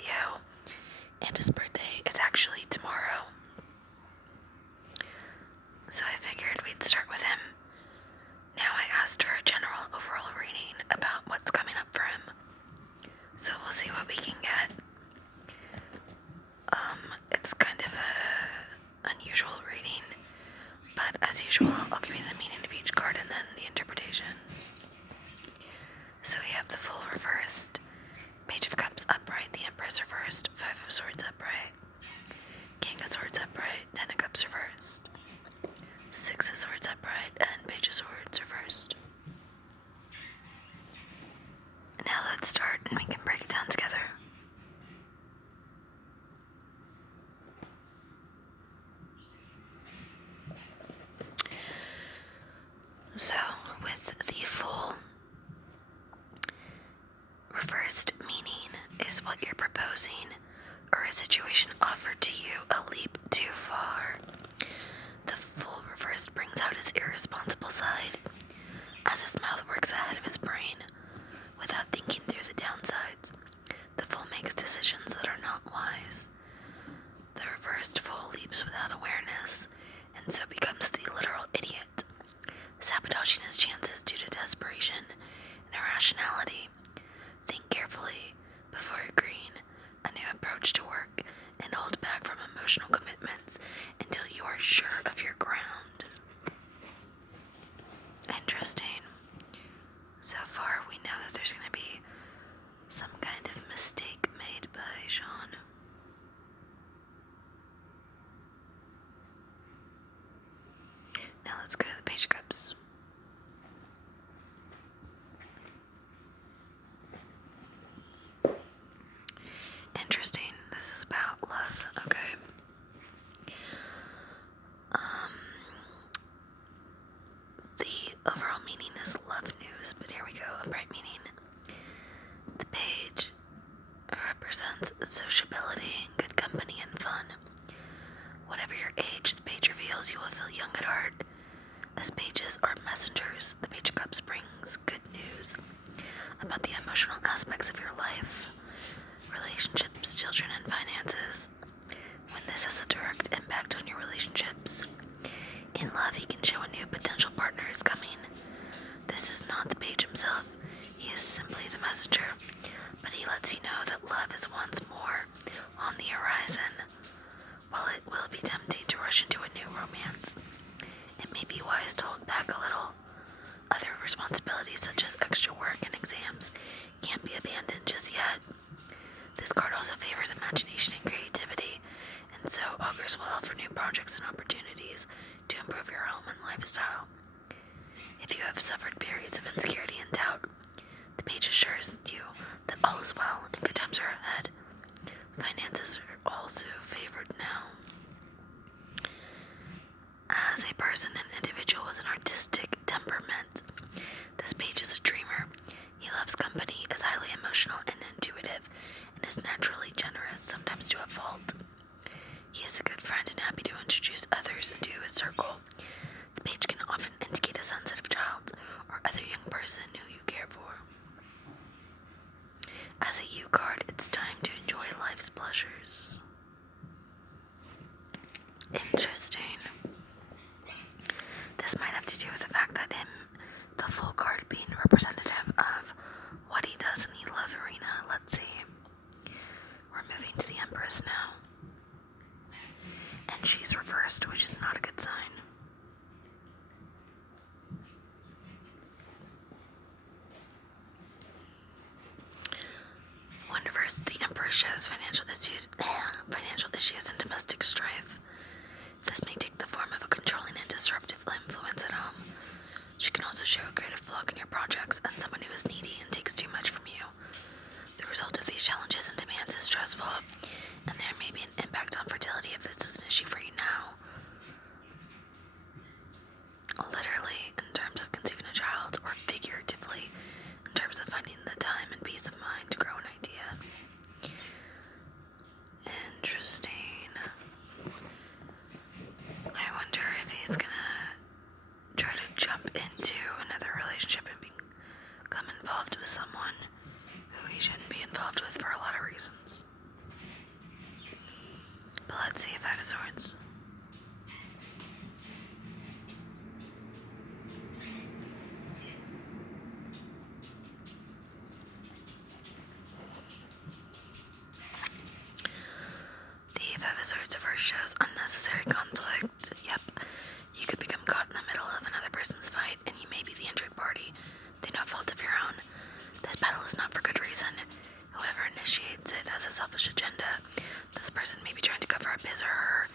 Leo, and his birthday is actually tomorrow. So I figured we'd start with him. Now I asked for a general overall reading about what's coming up for him. So we'll see what we can get. It's kind of a unusual reading, but as usual, I'll give you the meaning of each card and then the interpretation. So we have the Fool reversed, Page of Cups upright, the Empress reversed, Five of Swords upright, King of Swords upright, Ten of Cups reversed, Six of Swords upright, and Page of Swords reversed. Now let's start and we can break it down together. So, with the Fool, reversed meaning is what you're proposing or a situation offered to you a leap too far. The Fool reversed brings out his irresponsible side, as his mouth works ahead of his brain without thinking through the downsides. The Fool makes decisions that are not wise. The reversed Fool leaps without awareness and so becomes the literal idiot, sabotaging his chances due to desperation and irrationality. Think carefully before agreeing a new approach to work and hold back from emotional commitments until you are sure of your ground. Interesting. So far, we know that there's going to be some kind of mistake made by Shawn. Now let's go to the Page of Cups. Interesting. This is about love. Okay. The overall meaning is love news, but here we go. Upright meaning. The page represents sociability, good company, and fun. Whatever your age, the page reveals you will feel young at heart. As pages are messengers, the Page of Cups brings good news about the emotional aspects of your life, relationships, children, and finances. When this has a direct impact on your relationships, in love, he can show a new potential partner is coming. This is not the page himself. He is simply the messenger, but he lets you know that love is once more on the horizon. While it will be tempting to rush into a new romance, it may be wise to hold back a little. Other responsibilities such as extra work and exams can't be abandoned just yet. This card also favors imagination and creativity, and so augurs well for new projects and opportunities to improve your home and lifestyle. If you have suffered periods of insecurity and doubt, the page assures you that all is well and good times are ahead. Finances are also favored now. As a person and individual with an artistic temperament, this page is a dreamer. He loves company, is highly emotional and intuitive, and is naturally generous, sometimes to a fault. He is a good friend and happy to introduce others into his circle. The page can often indicate a sensitive child or other young person who you care for. As a U card, it's time to enjoy life's pleasures. Interesting. This might have to do with the fact that the Fool card being representative of what he does in the love arena. Let's see. We're moving to the Empress now. And she's reversed, which is not a good sign. When reversed, the Emperor shows financial issues and domestic strife. This may take the form of a controlling and disruptive influence at home. She can also show a creative block in your projects and someone who is needy and takes too much from you. The result of these challenges and demands is stressful, and there may be an impact on fertility if this is an issue for you now. Literally, in terms of conceiving a child, or figuratively, in terms of finding the time and peace of mind to grow an idea. Interesting. I wonder if he's gonna try to jump into another relationship and become involved with someone who he shouldn't be involved with for a lot of reasons. let's see, Five of Swords. The Five of Swords first shows unnecessary conflict. Yep. You could become caught in the middle of another person's fight, and you may be the injured party through no fault of your own. This battle is not for good reason. Whoever initiates it has a selfish agenda. This person may be trying to cover up his or her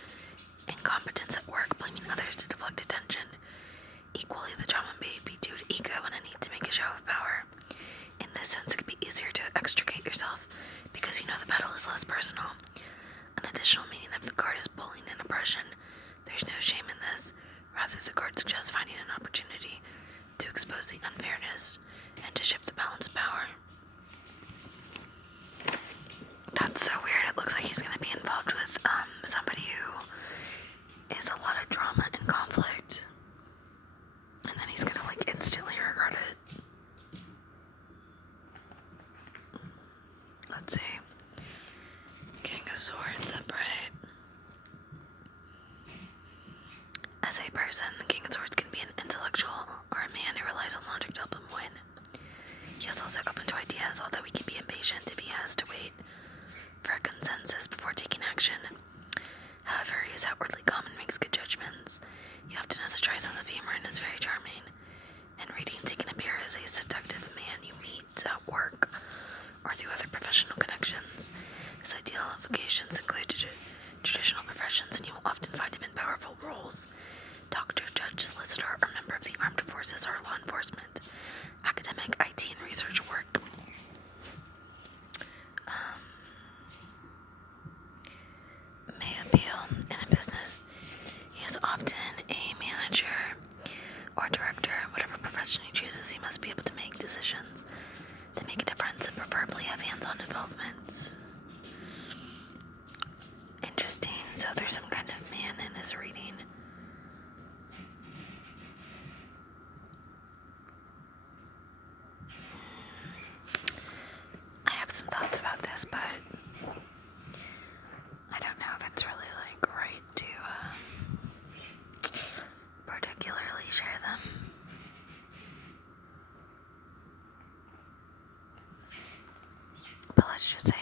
incompetence at work, blaming others to deflect attention. Equally, the drama may be due to ego and a need to make a show of power. In this sense, it could be easier to extricate yourself because you know the battle is less personal. An additional meaning of the card is bullying and oppression. There's no shame in this. Rather, the card suggests finding an opportunity to expose the unfairness and to shift the balance of power. That's so weird. It looks like he's going to be involved with somebody who is a lot of drama and conflict. And then he's going to like instantly regret it. Let's see. King of Swords upright. As a person, the King of Swords can be an intellectual or a man who relies on logic to help him win. He is also open to ideas, although he can be impatient if he has to wait for a consensus before taking action. However, he is outwardly calm and makes good judgments. He often has a dry sense of humor and is very charming. In readings, he can appear as a seductive man you meet at work or through other professional connections. His ideal vocations include traditional professions, and you will often find him in powerful roles: doctor, judge, solicitor, or member of the armed forces or law enforcement, academic, IT, and research work. May appeal in a business. He is often a manager or director. Whatever profession he chooses, he must be able to make decisions that make a difference and preferably have hands-on involvement. Interesting. So there's some kind of man in his reading. I have some thoughts about this, but I don't know if it's really like right to particularly share them. But let's just say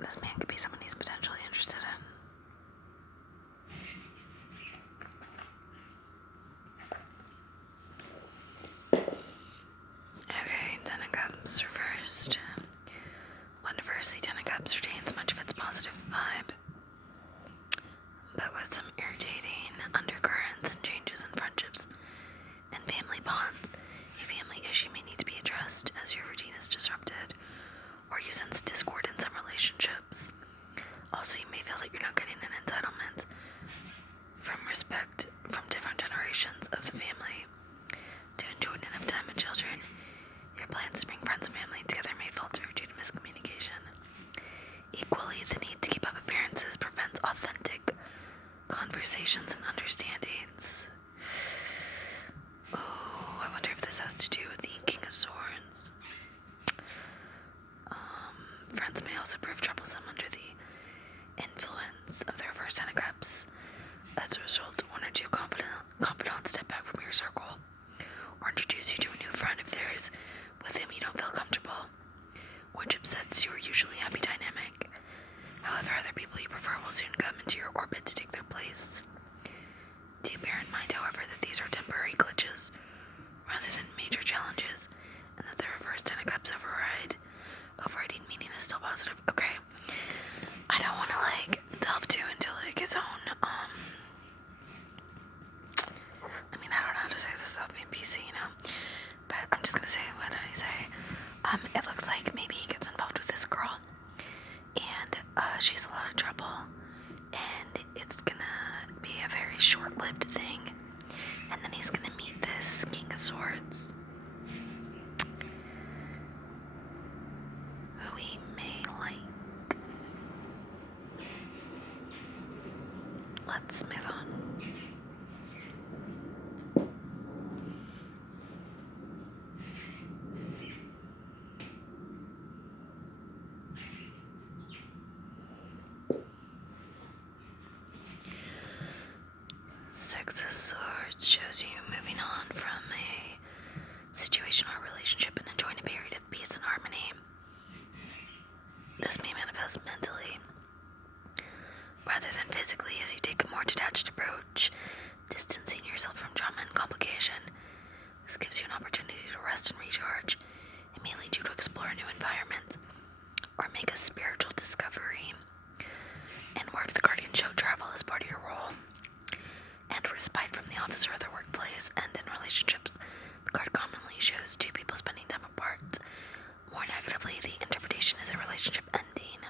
this man could be someone he's potentially interested in. Okay, Ten of Cups reversed. When reversed, the Ten of Cups retains much of its positive vibe, but with some irritating undercurrents and changes in friendships and family bonds. A family issue may need to be addressed as your routine is disrupted, or you sense discord in some relationships. Also, you may feel that you're not getting an entitlement from respect from different generations of the family to enjoy enough time with children. Your plans to bring friends and family together may falter due to miscommunication. Equally, the need to keep up appearances prevents authentic conversations and understandings. Oh, I wonder if this has to do with the King of Swords. Friends may also prove troublesome under the influence of their first Ten of Cups. As a result, one or two confidants step back from your circle or introduce you to a new friend of theirs with whom you don't feel comfortable, which upsets your usually happy dynamic. However, other people you prefer will soon come into your orbit to take their place. Do bear in mind, however, that these are temporary glitches rather than major challenges, and that the reverse Ten of Cups overriding meaning is still positive. Okay, I don't want to delve too into his own I don't know how to say this without being PC, but I'm just gonna say what I say. It looks like maybe he gets involved with this girl, and she's a lot of trouble, and it's gonna be a very short-lived thing, and then he's gonna meet this King of Swords, who he may like. Let's move on. relationship ending.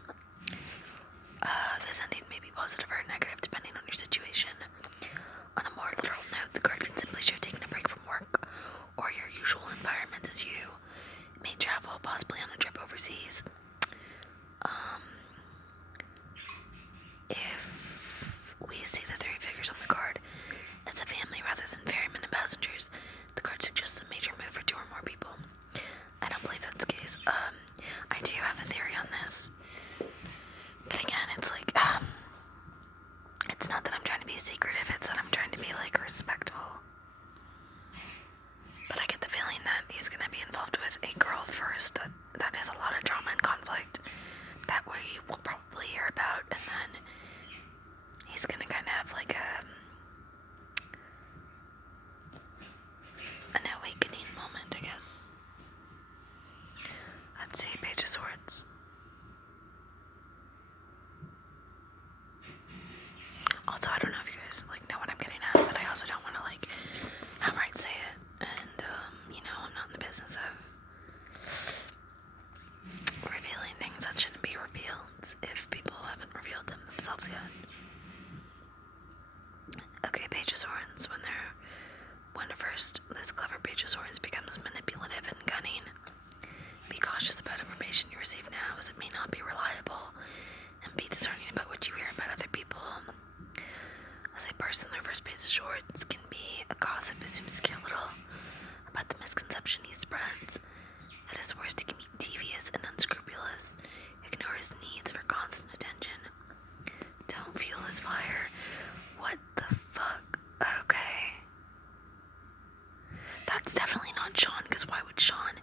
This ending may be positive or negative depending on your situation. On a more literal note, the card can simply show taking a break from work or your usual environment as you may travel, possibly on a trip overseas. If we see the three figures on the card, it's a family rather than ferrymen and passengers. The card suggests a major move for two or more people. I don't believe that's the case. I do have a theory on this. But again, it's like, it's not that I'm trying to be secretive, it's that I'm trying to be, like, respectful. But I get the feeling that he's gonna be involved with a girl first, that is a lot of drama and conflict that we will probably hear about, and then he's gonna kind of have, like, an awakening moment, I guess. Let's see, Page of Swords. Also, I don't know if you guys, like, know what I'm getting at, but I also don't want to, like, outright say it. And, I'm not in the business of revealing things that shouldn't be revealed if people haven't revealed them themselves yet. Okay, Page of Swords. When first this clever Page of Swords becomes manipulative and cunning, be cautious about information you receive now, as it may not be reliable, and be discerning about what you hear about other people. As a person, their first Page of Swords can be a gossip who seems to care little about the misconception he spreads. At his worst, he can be devious and unscrupulous, ignore his needs for constant attention. Don't fuel his fire. What the fuck? Okay. That's definitely not Shawn, because why would Shawn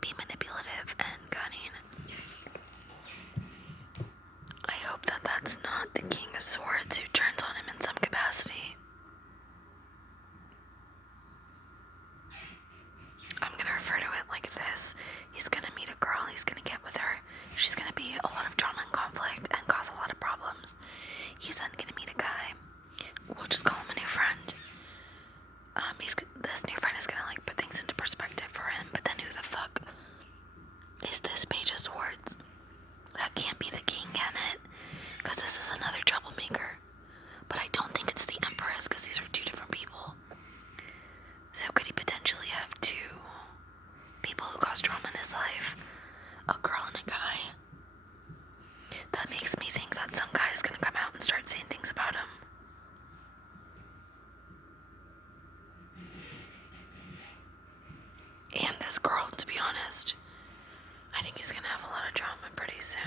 be manipulative and cunning? I hope that that's not the King of Swords who turns on him in some capacity. I'm gonna refer to it like this. He's gonna meet a girl, he's gonna get with her. She's gonna be a lot of drama and conflict and cause a lot of problems. He's then gonna meet a guy. We'll just call him a new friend. This new friend is gonna, like, put things into perspective for him, but then who the fuck is this Page of Swords? That can't be the king, can it? Because this is another troublemaker. But I don't think it's the Empress, because these are two different people. So could he potentially have two people who cause drama in his life? A girl and a guy? That makes me think that some guy is gonna come out and start saying things about him. And this girl, to be honest. I think he's gonna have a lot of drama pretty soon.